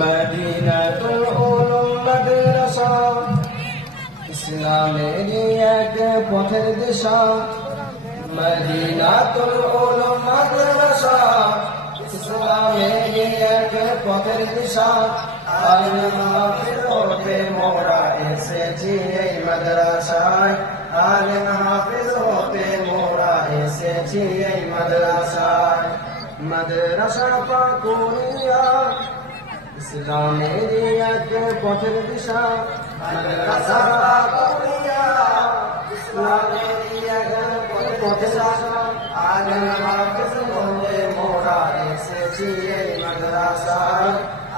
মদিনাতুল উলুম মাদ্রাসা। ইসলামেরই এক পথের দিশা। মদিনাতুল উলুম মাদ্রাসা ইসলামেরই এক পথের দিশা। আলিম হাফিজ হতে মোরা এসেছি এই মাদ্রাসায়। আলিম হাফিজ হতে মোরা এসেছি এই মাদ্রাসায়। মাদ্রাসা পাকুরিয়া ইসলামের এক পথের দিশা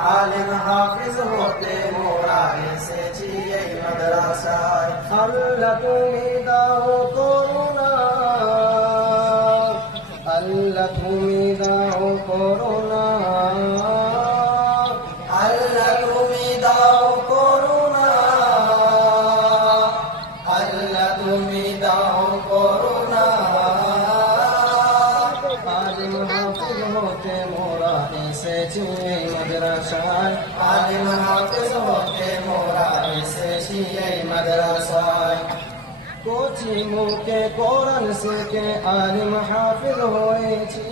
আলেম হাফেজ হতে মোরা এসেছি এই মাদ্রাসায় আল্লাহ তুমি এসেছি এই মাদ্রাসায় আলিম হাফিজ হতে মোরা এসেছি এই মাদ্রাসায় কোচি মুখে কোরআন হয়েছি,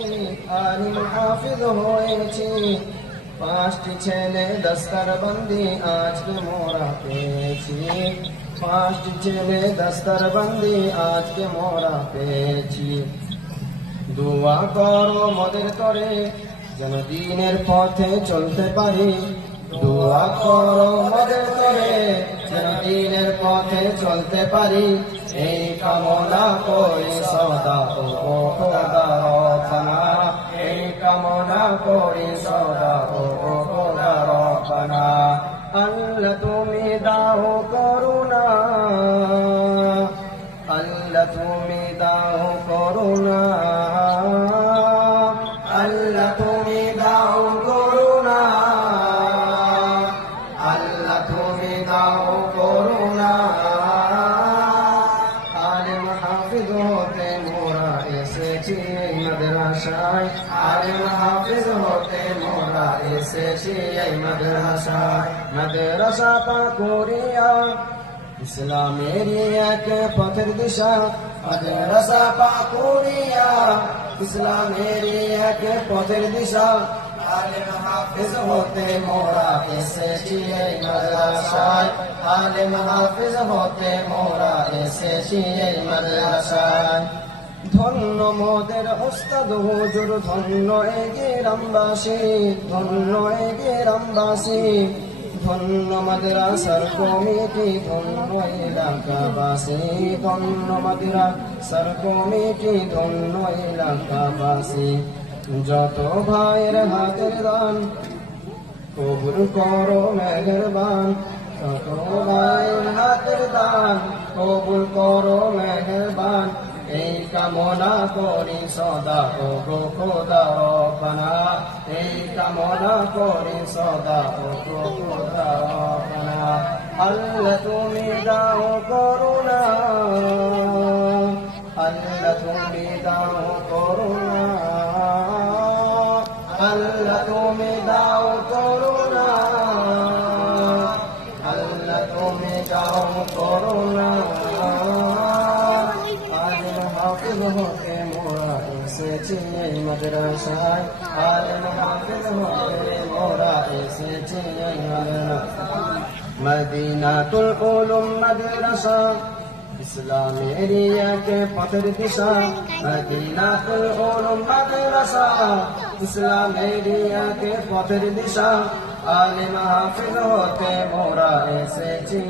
আলিম হাফিজ হয়েছি। পাঁচটি ছেলে দস্তার বন্দি আজকে মোরা পেয়েছি। পাঁচটি ছেলে দস্তার বন্দি আজকে মোরা পেয়েছি। দোয়া করো মদের করে যেন দিনের পথে চলতে পারি। দোয়া করো মদের করে যেন দিনের পথে চলতে পারি। এই কামনা করি সদা খোদা এই কামনা করি সদা রব্বানা। আল্লাহ তুমি দাও তুমি দাও করুণা আলিম হাফিজ হতে মোরা এসেছি এই মাদ্রাসায় আলিম হাফিজ হতে মোরা এসেছি এই মাদ্রাসায় মাদ্রাসা পাকুরিয়া ইসলামের এক পথের দিশা মাদ্রাসা পাকুরিয়া ইসলামের এক পথের দিশা আলেম হাফিজ হতে মোরা এসেছি এই মাদ্রাসায়। আলেম হাফিজ হতে মোরা এসেছি এই মাদ্রাসায়। ধন্য মোদের ওস্তাদ হুজুর, ধন্য এ গ্রামবাসী, ধন্য এ গ্রামবাসী। ধন্য মাদ্রাসার কমিটি, ধন্য এলাকাবাসী। ধন্য মাদ্রাসার কমিটি, ধন্য এলাকাবাসী। যত ভাইয়ের হাতের দান, কবুল করো মেহরবান। যত ভাইয়ের হাতের দান, কবুল করো মেহরবান। এই কামনা করি সদা ও গো খোদা এই কামনা করি সদা ও গো রব্বানা। আল্লাহ তুমি দাও করুণা, আল্লাহ তুমি দাও দাও করুণা আলিম হাফিজ হতে মোরা এসেছি এই মাদ্রাসায়। আলিম হাফিজ হতে মোরা এসেছি এই মাদ্রাসায়। মদিনাতুল উলুম মাদ্রাসা, ইসলামের এক পথের দিশা। মদিনাতুল উলুম মাদ্রাসা, ইসলামের এক পথের দিশা। আলিম হাফিজ হতে মোরা এসেছি